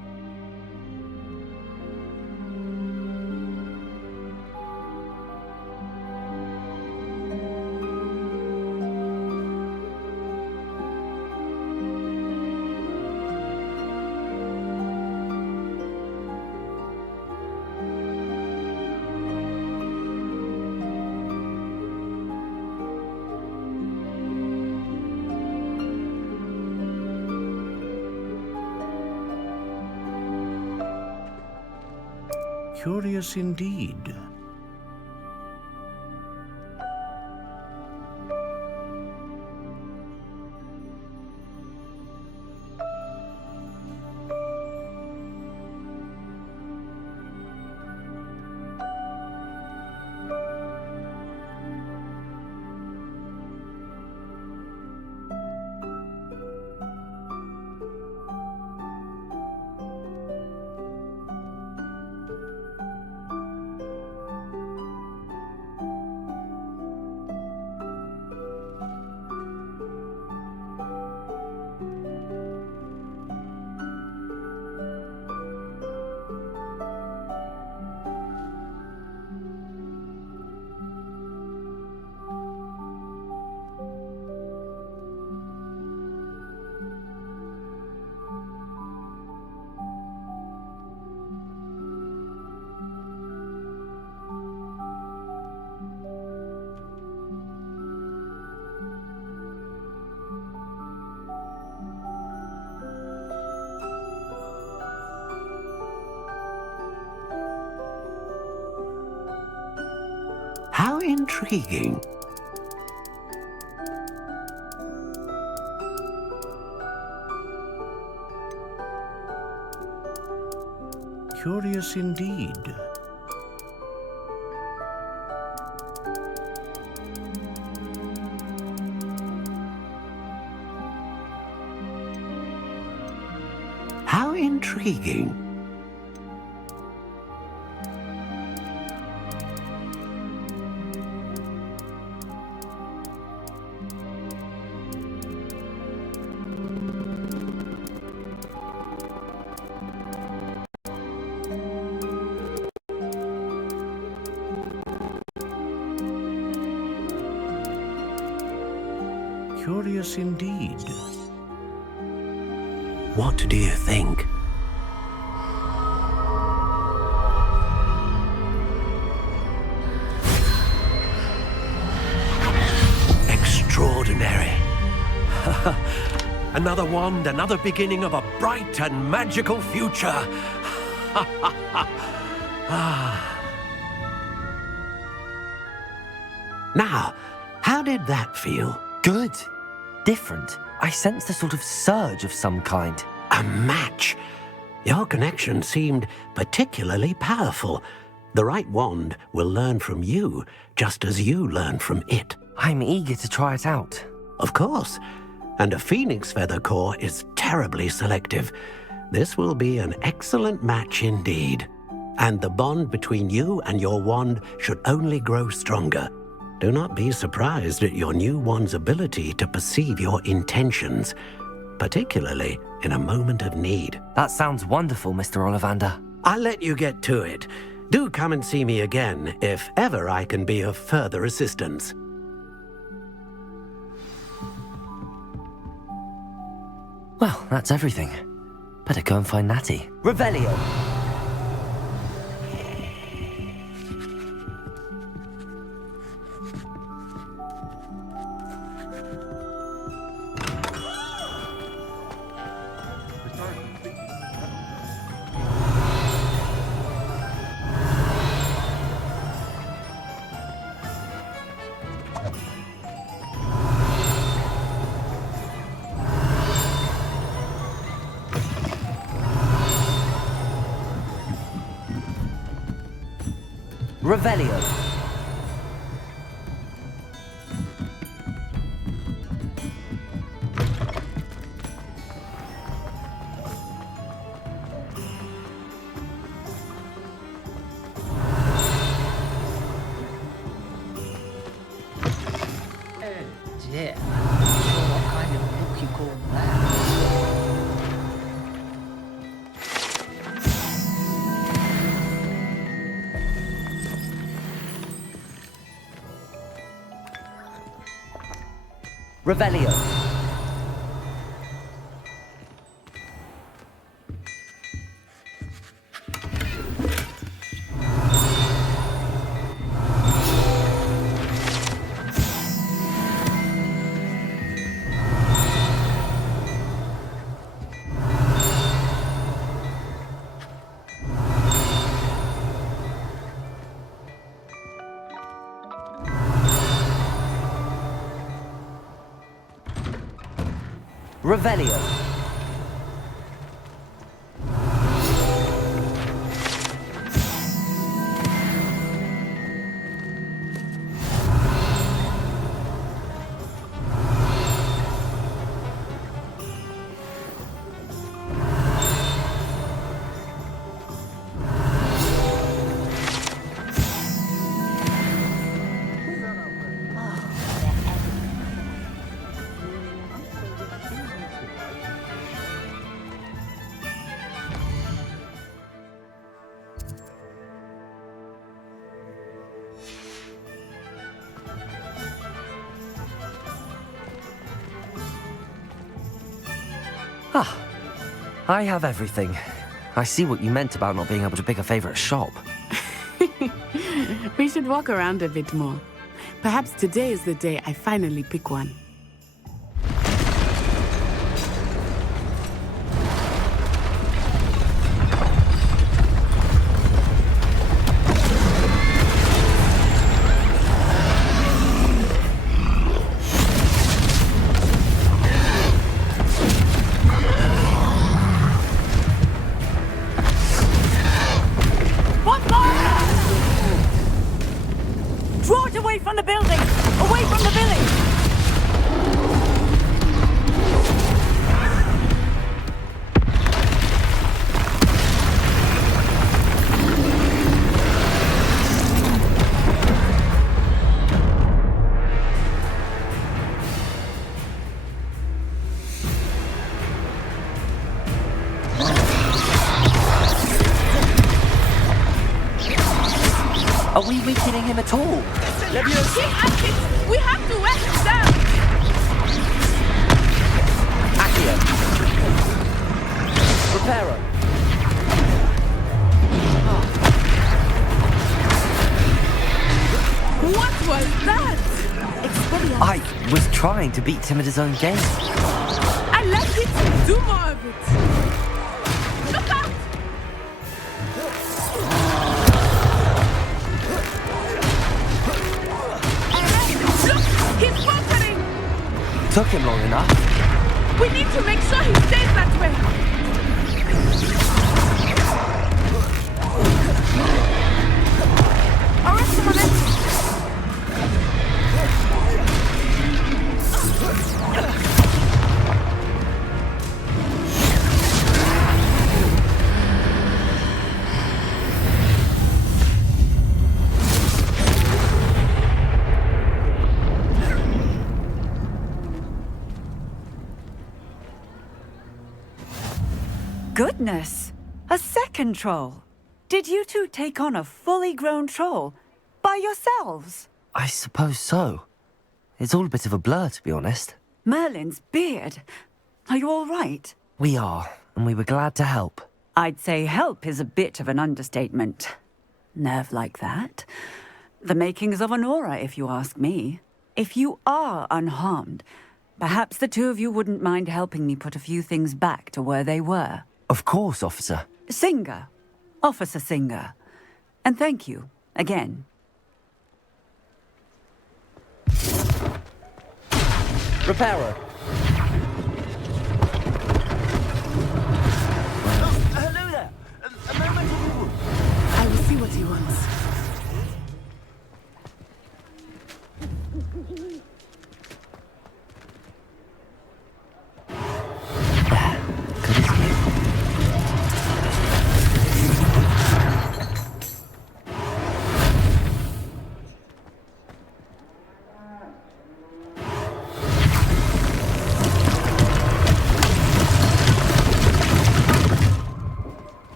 Curious indeed. How intriguing. Curious indeed. How intriguing. Curious indeed. What do you think? Extraordinary. Another wand, another beginning of a bright and magical future. Now, how did that feel? Good. Different. I sensed a sort of surge of some kind. A match. Your connection seemed particularly powerful. The right wand will learn from you, just as you learn from it. I'm eager to try it out. Of course. And a phoenix feather core is terribly selective. This will be an excellent match indeed. And the bond between you and your wand should only grow stronger. Do not be surprised at your new wand's ability to perceive your intentions, particularly in a moment of need. That sounds wonderful, Mr. Ollivander. I'll let you get to it. Do come and see me again if ever I can be of further assistance. Well, that's everything. Better go and find Natty. Revelio! Revelio. Dear, I'm not sure what kind of book you call that. Revelio. Revelio. Ah, I have everything. I see what you meant about not being able to pick a favorite shop. We should walk around a bit more. Perhaps today is the day I finally pick one. Draw it away from the building! Away from the village! Are we weakening him at all? We have to wear him down! Accio. Reparo. What was that? I was trying to beat him at his own game. I left it to do more of it. Look out! He's faltering! Took him long enough. We need to make sure he stays that way. Arrest him on it. Goodness! A second troll! Did you two take on a fully grown troll? By yourselves? I suppose so. It's all a bit of a blur, to be honest. Merlin's beard. Are you all right? We are, and we were glad to help. I'd say help is a bit of an understatement. Nerve like that. The makings of an aura, if you ask me. If you are unharmed, perhaps the two of you wouldn't mind helping me put a few things back to where they were. Of course, officer. Singer. Officer Singer. And thank you, again. Reparo. Hello there. A moment. I will see what he wants.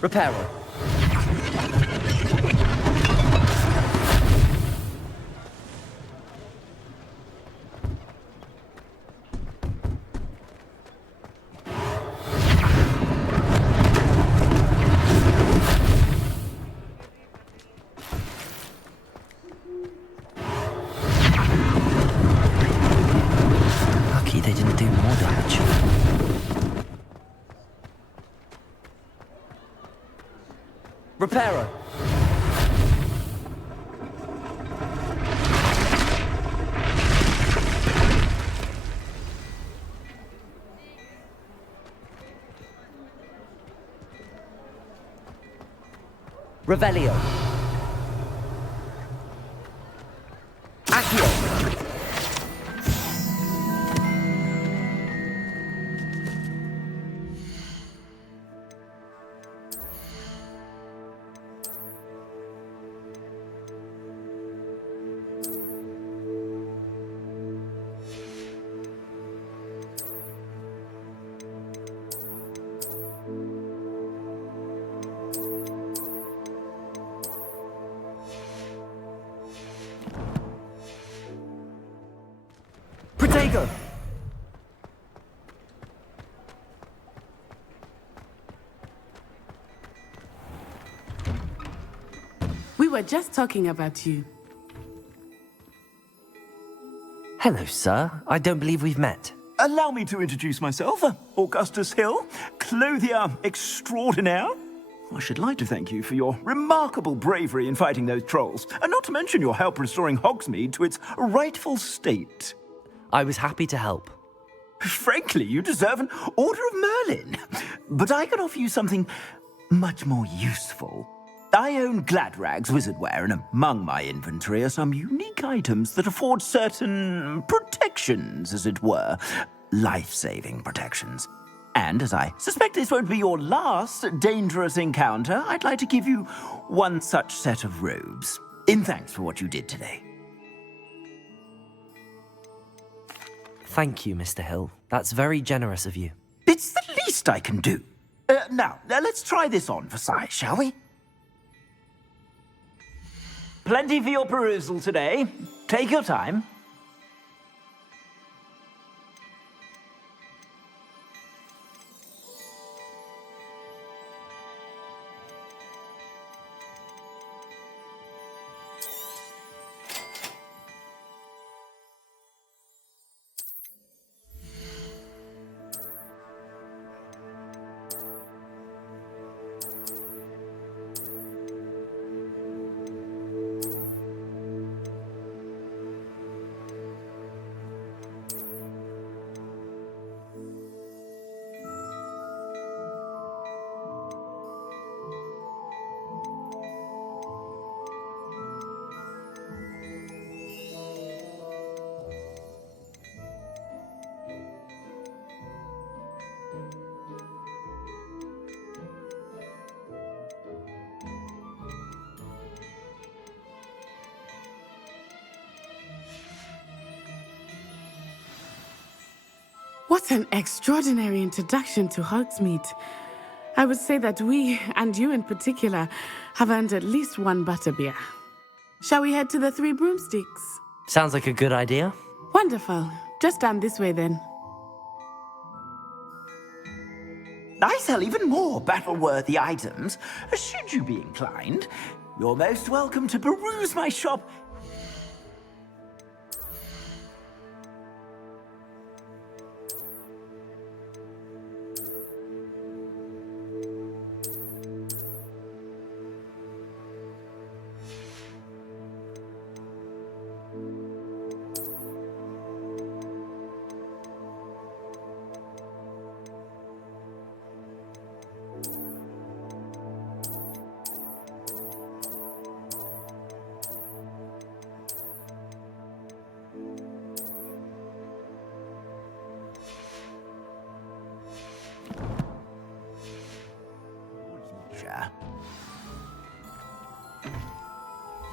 Reparo. Lucky they didn't do more damage. Reparo. Revelio. Accio. Protego. We were just talking about you. Hello, sir. I don't believe we've met. Allow me to introduce myself, Augustus Hill, clothier extraordinaire. I should like to thank you for your remarkable bravery in fighting those trolls, and not to mention your help restoring Hogsmeade to its rightful state. I was happy to help. Frankly, you deserve an Order of Merlin. But I can offer you something much more useful. I own Gladrag's wizardware, and among my inventory are some unique items that afford certain protections, as it were. Life-saving protections. And as I suspect this won't be your last dangerous encounter, I'd like to give you one such set of robes, in thanks for what you did today. Thank you, Mr. Hill. That's very generous of you. It's the least I can do. Now, let's try this on for size, shall we? Plenty for your perusal today. Take your time. What an extraordinary introduction to Hogsmeade. I would say that we, and you in particular, have earned at least one butterbeer. Shall we head to the Three Broomsticks? Sounds like a good idea. Wonderful. Just down this way then. I sell even more battle-worthy items. Should you be inclined, you're most welcome to peruse my shop.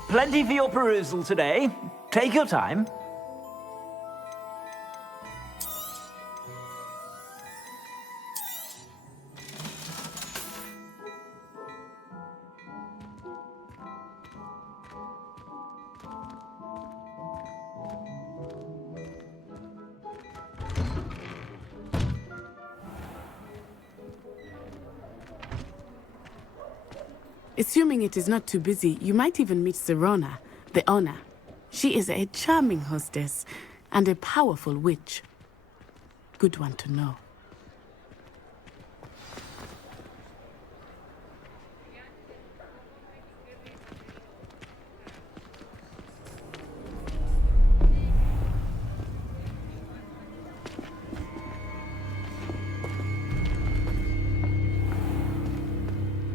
Plenty for your perusal today. Take your time. Assuming it is not too busy, you might even meet Sirona, the owner. She is a charming hostess and a powerful witch. Good one to know.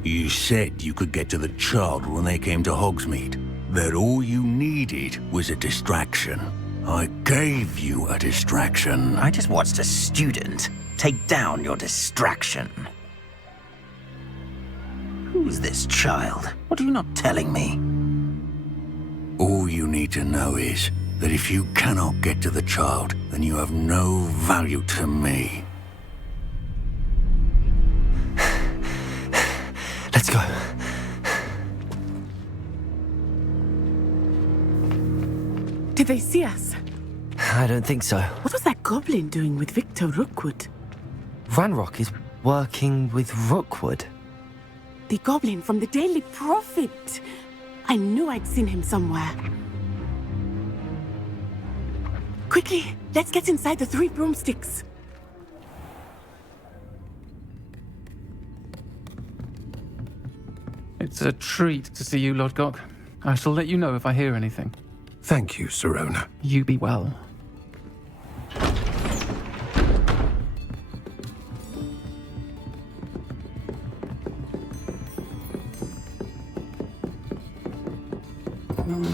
You said you could get to the child when they came to Hogsmeade. That all you needed was a distraction. I gave you a distraction. I just watched a student take down your distraction. Who's this child? What are you not telling me? All you need to know is that if you cannot get to the child, then you have no value to me. Let's go. Did they see us? I don't think so. What was that goblin doing with Victor Rookwood? Ranrock is working with Rookwood. The goblin from the Daily Prophet. I knew I'd seen him somewhere. Quickly, let's get inside the 3 broomsticks. It's a treat to see you, Lodgok. I shall let you know if I hear anything. Thank you, Sirona. You be well.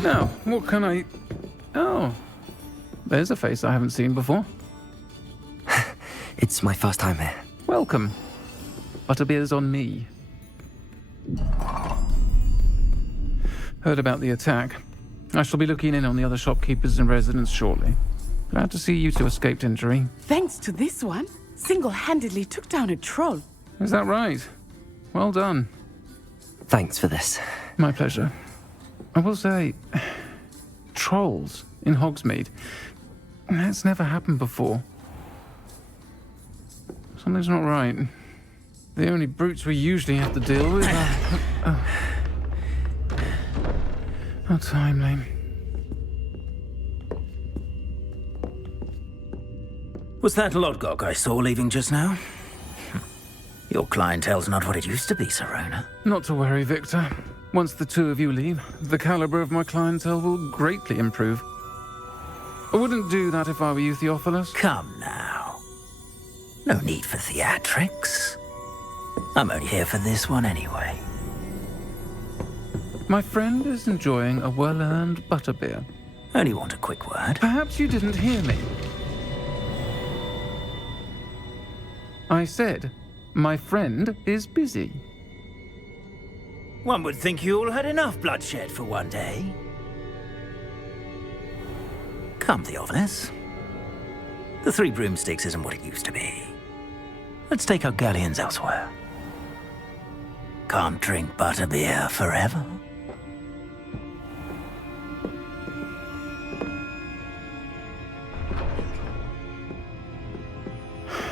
Now, what can I... Oh, there's a face I haven't seen before. It's my first time here. Welcome. Butterbeer's on me. Heard about the attack. I shall be looking in on the other shopkeepers and residents shortly. Glad to see you two escaped injury. Thanks to this one, single-handedly took down a troll. Is that right? Well done. Thanks for this. My pleasure. I will say, trolls in Hogsmeade. That's never happened before. Something's not right. The only brutes we usually have to deal with are... How timely. Was that Lodgok I saw leaving just now? Your clientele's not what it used to be, Sirona. Not to worry, Victor. Once the two of you leave, the caliber of my clientele will greatly improve. I wouldn't do that if I were you, Theophilus. Come now. No need for theatrics. I'm only here for this one anyway. My friend is enjoying a well-earned butterbeer. Only want a quick word. Perhaps you didn't hear me. I said, my friend is busy. One would think you all had enough bloodshed for one day. Come, Theophilus. The 3 broomsticks isn't what it used to be. Let's take our galleons elsewhere. Can't drink butterbeer forever.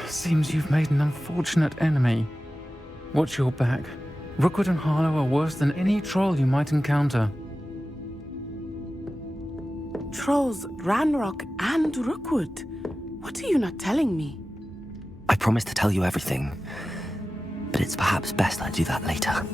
Seems you've made an unfortunate enemy. Watch your back. Rookwood and Harlow are worse than any troll you might encounter. Trolls, Ranrock, and Rookwood. What are you not telling me? I promise to tell you everything, but it's perhaps best I do that later.